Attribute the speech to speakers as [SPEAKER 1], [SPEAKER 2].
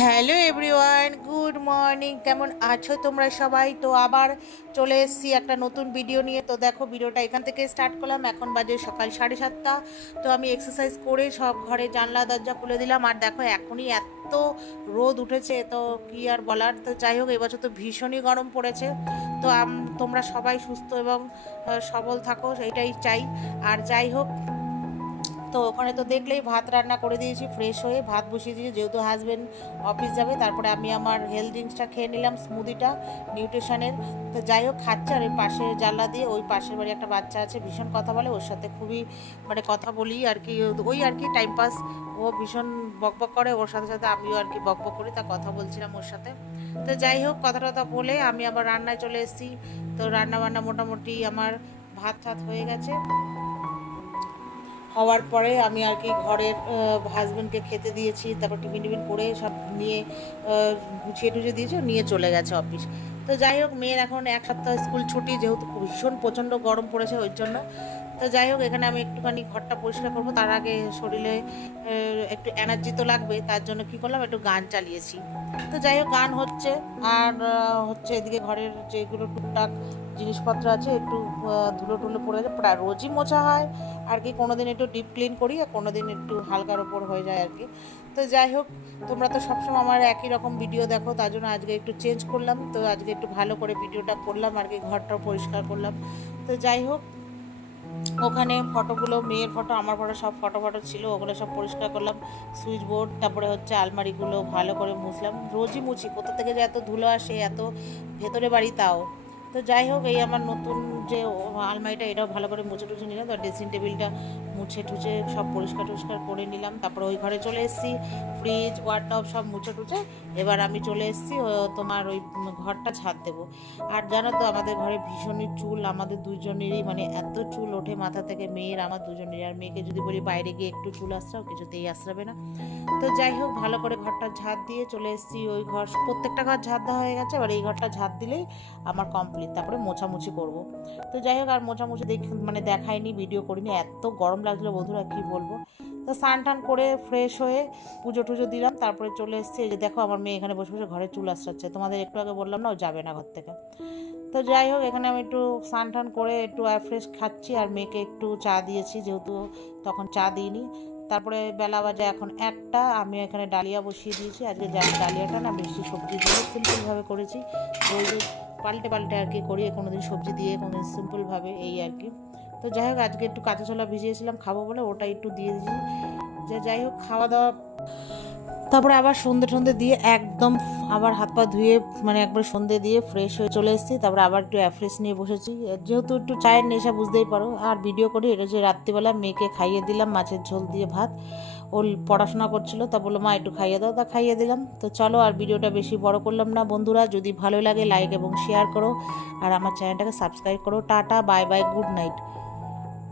[SPEAKER 1] Hello everyone, good morning. কেমন আছো তোমরা সবাই? তো আবার চলে এসেছি একটা নতুন ভিডিও নিয়ে। তো দেখো, ভিডিওটা এখান থেকে স্টার্ট করলাম। এখন বাজে সকাল সাড়ে সাতটা। তো আমি এক্সারসাইজ করে সব ঘরে জানলা, দরজা খুলে দিলাম। আর দেখো, এখনই এত রোদ উঠেছে। তো কি আর বলার? তো যাই হোক, এবছর তো ভীষণই গরম পড়েছে। তো তোমরা সবাই সুস্থ এবং সবল থাকো, সেইটাই চাই। আর যাই হোক তো ওখানে তো দেখলেই ভাত রান্না করে দিয়েছি ফ্রেশ হয়ে ভাত বসিয়ে দিয়েছি। যেহেতু হাজব্যান্ড অফিস যাবে, তারপরে আমি আমার হেলথ ড্রিঙ্কসটা খেয়ে নিলাম স্মুদিটা নিউট্রিশনের তো যাই হোক, খাচ্ছে আর ওই পাশে জানলা দিয়ে, ওই পাশের বাড়ি একটা বাচ্চা আছে, ভীষণ কথা বলে, ওর সাথে খুবই মানে কথা বলি আর কি, ওই আর কি টাইম পাস ও ভীষণ বকবক করে, ওর সাথে সাথে আমিও আর কি বকবক করি, তা কথা বলছিলাম ওর সাথে। তো যাই হোক কথা টথা বলে আমি আবার রান্নায় চলে এসেছি। তো রান্না বান্না মোটামুটি আমার ভাত টাত হয়ে গেছে। হওয়ার পরে আমি আর কি ঘরের হাজব্যান্ডকে খেতে দিয়েছি, তারপর টিফিন টিফিন করে সব নিয়ে গুছিয়ে টুছিয়ে দিয়েছি নিয়ে চলে গেছে অফিস তো যাই হোক, মেয়ের এখন এক সপ্তাহ স্কুল ছুটি যেহেতু ভীষণ প্রচণ্ড গরম পড়েছে ওই জন্য। তো যাই হোক, এখানে আমি একটুখানি ঘরটা পরিষ্কার করব। তার আগে শরীরে একটু এনার্জি তো লাগবে, তার জন্য কি করলাম, একটু গান চালিয়েছি। তো যাই হোক, গান হচ্ছে, আর হচ্ছে এদিকে ঘরের যেগুলো টুকটাক জিনিসপত্র আছে, একটু ধুলো টুলো পড়ে যায়, প্রায় রোজই মোছা হয়, আর কি কোনো দিন একটু ডিপ ক্লিন করি আর কোনো দিন একটু হালকার ওপর হয়ে যায় আর কি। তো যাই হোক, তোমরা তো সবসময় আমার একই রকম ভিডিও দেখো, তার জন্য আজকে একটু চেঞ্জ করলাম, তো আজকে একটু ভালো করে ভিডিওটা করলাম আর কি, ঘরটাও পরিষ্কার করলাম। তো যাই হোক, ওখানে ফটোগুলো মেয়ের ফটো আমার ফটো সব ফটো ফটো ছিল, ওগুলো সব পরিষ্কার করলাম সুইচ বোর্ড তারপরে হচ্ছে আলমারিগুলো ভালো করে মুছলাম, রোজই মুছি, কোথা থেকে যে এত ধুলো আসে, এত ভেতরে বাড়ি তাও। তো যাই হোক, এই আমার নতুন যে আলমারিটা, এটাও ভালো করে মুছে টুছে নিলাম। তো ড্রেসিং টেবিলটা মুছে টুছে সব পরিষ্কার টরিষ্কার করে নিলাম। তারপর ওই ঘরে চলে এসেছি ফ্রিজ ওয়ার্ডনব সব মুছে টুছে। এবার আমি চলে এসেছি তোমার ওই ঘরটা ছাদ দেবো। আর জানো তো, আমাদের ঘরে ভীষণই চুল, আমাদের দুজনেরই মানে এত চুল ওঠে মাথা থেকে, মেয়ের, আমার দুজনেরই আর মেয়েকে যদি বলি বাইরে গিয়ে একটু চুল আসরাও কিছুতেই আসরাবে না। তো যাই হোক, ভালো করে ঘরটা ঝাঁট দিয়ে চলে এসেছি। ওই ঘর, প্রত্যেকটা ঘর ঝাঁট দেওয়া হয়ে গেছে। এবার এই ঘরটা ঝাঁট দিলেই আমার কমপ্লিট তারপরে মোছামুছি করব। তো যাই হোক, আর মোছামুছি দেখ মানে দেখাইনি ভিডিও করিনি, এত গরম লাগছিল বন্ধুরা, কি বলব? তো স্নান টান করে ফ্রেশ হয়ে পুজো টুজো দিলাম, তারপরে চলে এসেছি যে দেখো আমার মেয়ে এখানে বসে বসে ঘরে চুল আসছে তোমাদের একটু আগে বললাম না, ও যাবে না ঘর থেকে। তো যাই হোক, এখানে আমি একটু স্নান টান করে একটু ফ্রেশ খাচ্ছি, আর মেয়েকে একটু চা দিয়েছি, যেহেতু তখন চা দিইনি। তারপরে বেলা বাজে এখন একটা, আমি এখানে ডালিয়া বসিয়ে দিয়েছি। আজকে যা ডালিয়াটা না বেশি সবজি দিয়ে সিম্পলভাবে করেছি। পাল্টে পাল্টে আর কি করি কোনো দিন সবজি দিয়ে কোনো দিন সিম্পলভাবে এই আর কি। তো যাই হোক, আজকে একটু কাঁচা ছোলা ভিজিয়েছিলাম, খাব বলে ওটা একটু দিয়ে দিয়েছি। যে, যাই হোক, খাওয়া দাওয়া তারপরে আবার সন্ধে টন্ধে দিয়ে একদম আবার হাত পা ধুয়ে মানে একবার সন্ধে দিয়ে ফ্রেশ হয়ে চলে এসেছি। তারপরে আবার একটু অ্যাফ্রেশ নিয়ে বসেছি। যেহেতু একটু চায়ের নেশা, বুঝতেই পারো। আর ভিডিও করি এটা যে রাত্রিবেলা মেয়েকে খাইয়ে দিলাম মাছের ঝোল দিয়ে ভাত। ও পড়াশোনা করছিল, তা বলল, মা, একটু খাইয়ে দাও। তা খাইয়ে দিলাম। তো চলো আর ভিডিওটা বেশি বড় করলাম না। বন্ধুরা, যদি ভালো লাগে লাইক এবং শেয়ার করো। আর আমার চ্যানেলটাকে সাবস্ক্রাইব করো। Tata bye bye good night